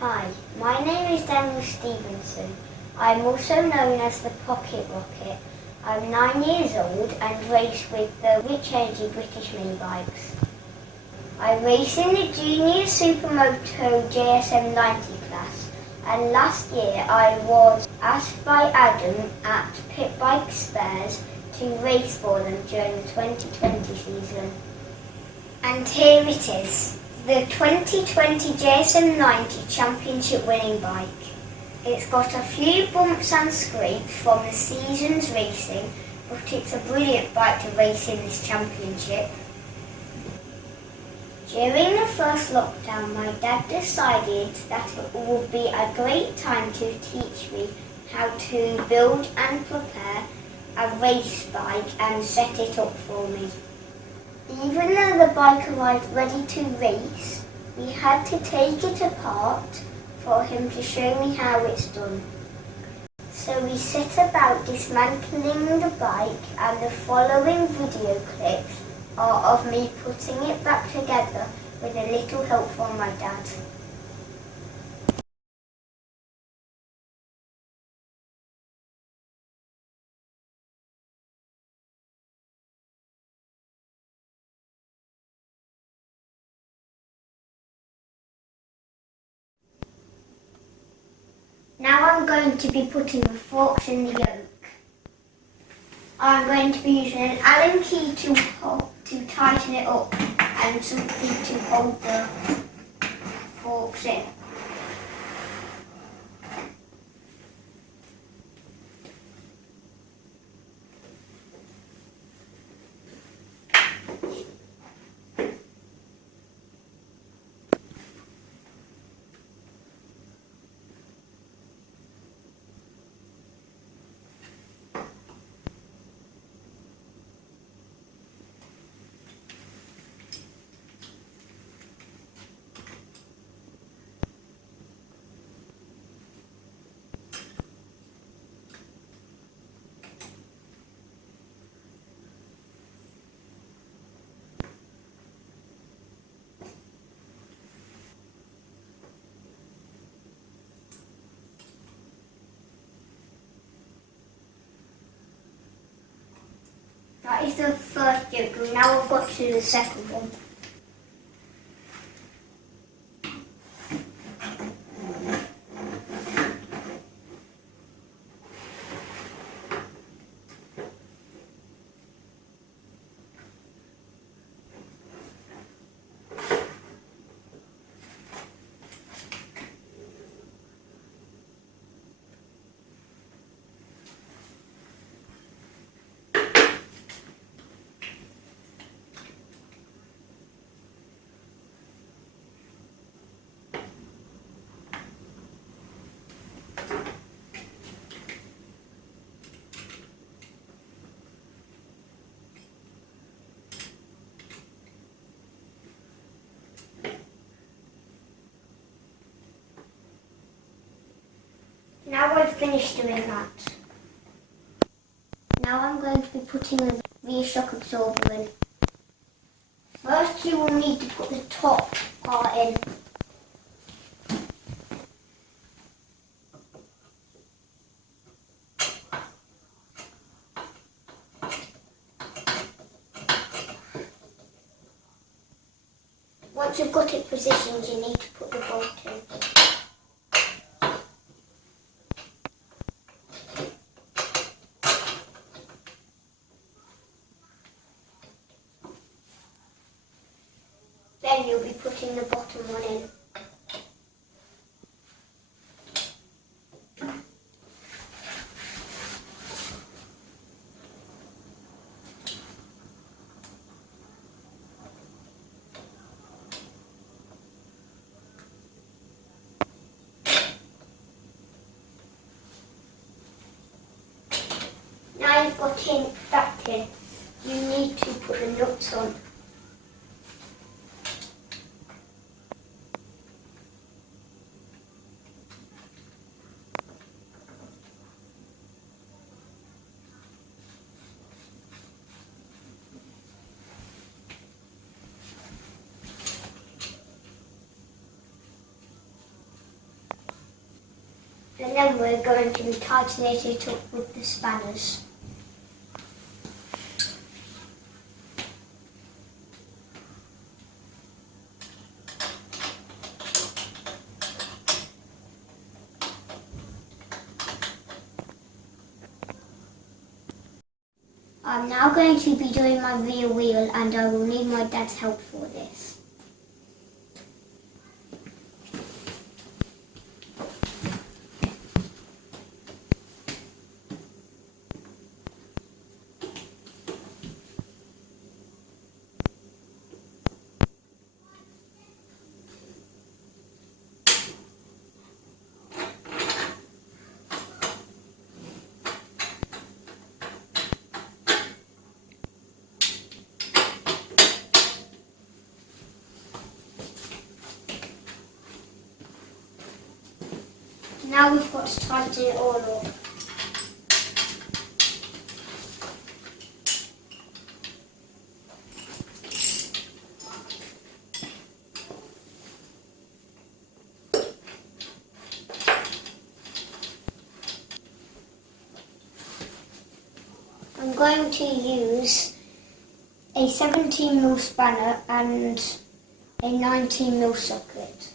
Hi, my name is Daniel Stevenson. I'm also known as the Pocket Rocket. I'm 9 years old and race with the Rich Energy British mini bikes. I race in the Junior Symoto JSM90 class, and last year I was asked by Adam at Pit Bike Spares to race for them during the 2020 season. And here it is. The 2020 JSM90 Championship winning bike. It's got a few bumps and scrapes from the season's racing, but it's a brilliant bike to race in this championship. During the first lockdown, my dad decided that it would be a great time to teach me how to build and prepare a race bike and set it up for me. Even though the bike arrived ready to race, we had to take it apart for him to show me how it's done. So we set about dismantling the bike, and the following video clips are of me putting it back together with a little help from my dad. Now I'm going to be putting the forks in the yoke. I'm going to be using an Allen key to tighten it up and something to hold the forks in. That is the first yoke, and now I've got to do the second one. Now I've finished doing that. Now I'm going to be putting the rear shock absorber in. First you will need to put the top part in. Once you've got it positioned, you need to put the bolt in. Then you'll be putting the bottom one in. Now you've got that in, you need to put the nuts on. Then we're going to be tightening it up with the spanners. I'm now going to be doing my rear wheel and I will need my dad's help for this. Now we've got to tighten it all up. I'm going to use a 17mm spanner and a 19mm socket.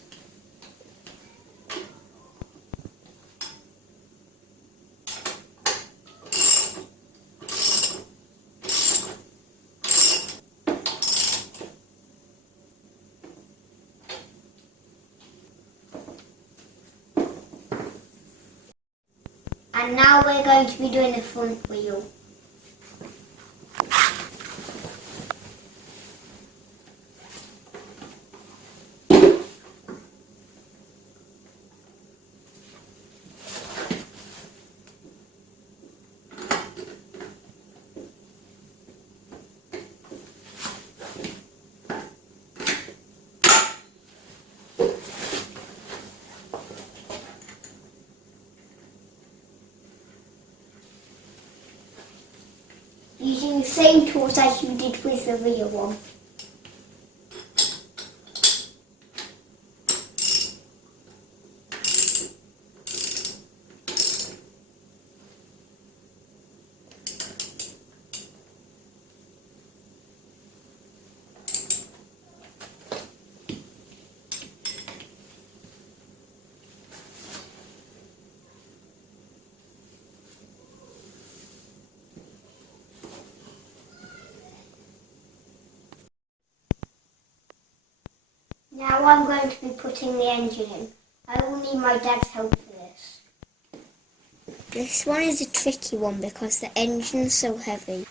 And now we're going to be doing the front wheel. Using the same tools as you did with the rear one. Now I'm going to be putting the engine in. I will need my dad's help for this. This one is a tricky one because the engine's so heavy.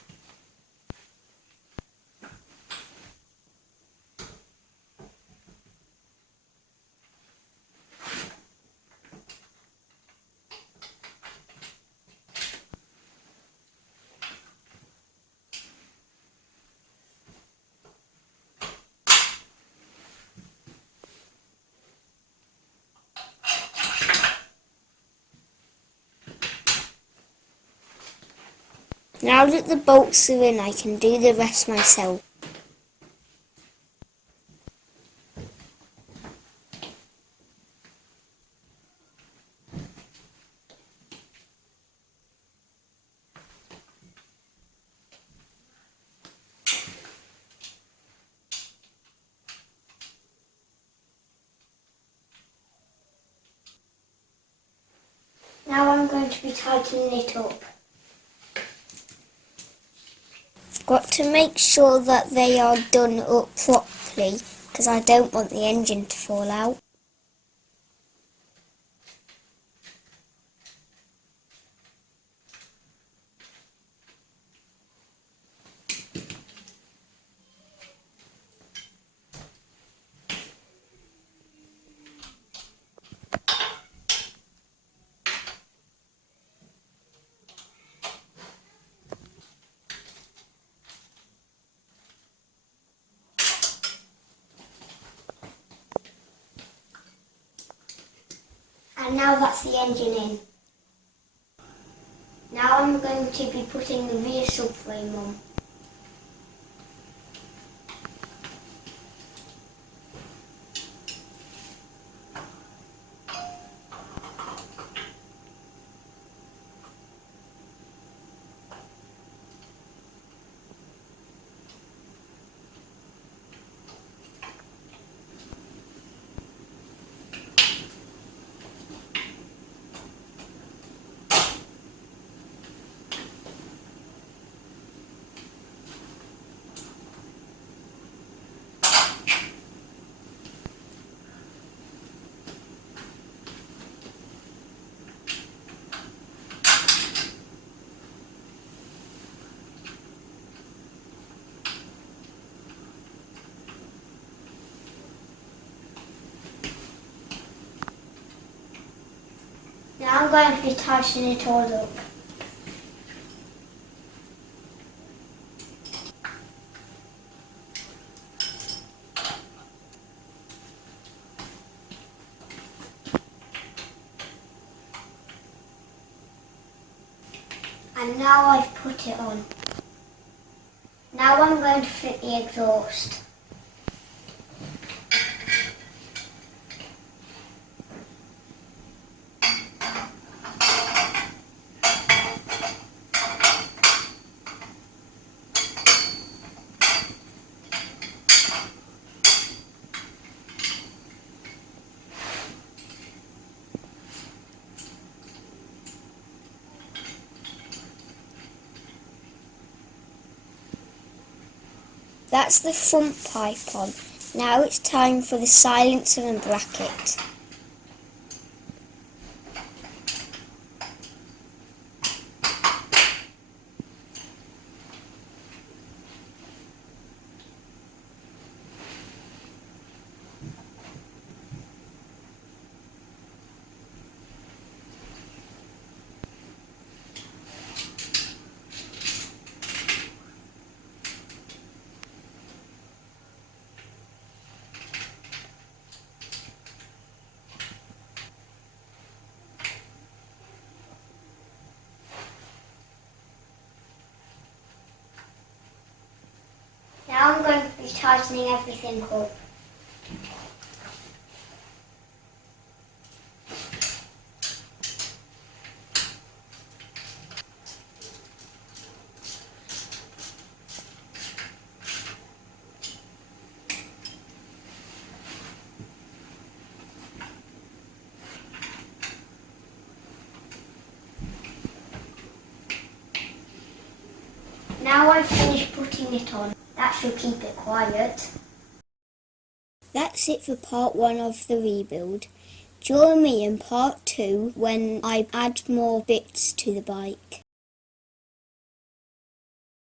Now that the bolts are in, I can do the rest myself. Now I'm going to be tightening it up. Got to make sure that they are done up properly because I don't want the engine to fall out. And now that's the engine in. Now I'm going to be putting the rear subframe on. going to be tightening it all up. And now I've put it on. Now I'm going to fit the exhaust. That's the front pipe on. Now it's time for the silencer and bracket. Now I'm going to be tightening everything up. Now I've finished putting it on. That should keep it quiet. That's it for part 1 of the rebuild. Join me in part 2 when I add more bits to the bike.